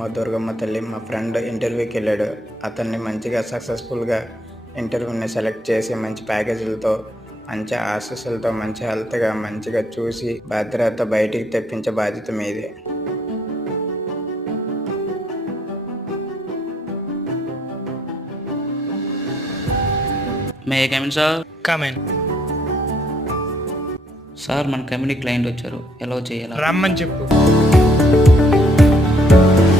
అమ్మ దుర్గమ్మ తల్లి, మా ఫ్రెండ్ ఇంటర్వ్యూకి వెళ్ళాడు. అతన్ని మంచిగా సక్సెస్ఫుల్గా ఇంటర్వ్యూని సెలెక్ట్ చేసి మంచి ప్యాకేజీలతో, మంచి ఆశీస్సులతో, మంచి హెల్త్గా మంచిగా చూసి భద్రత బయటికి తెప్పించే బాధ్యత మీదే. May come in sir. Come in sir మన కంపెనీ క్లయింట్ వచ్చారు, ఎలా చేయాలి? రమ్మని చెప్పు.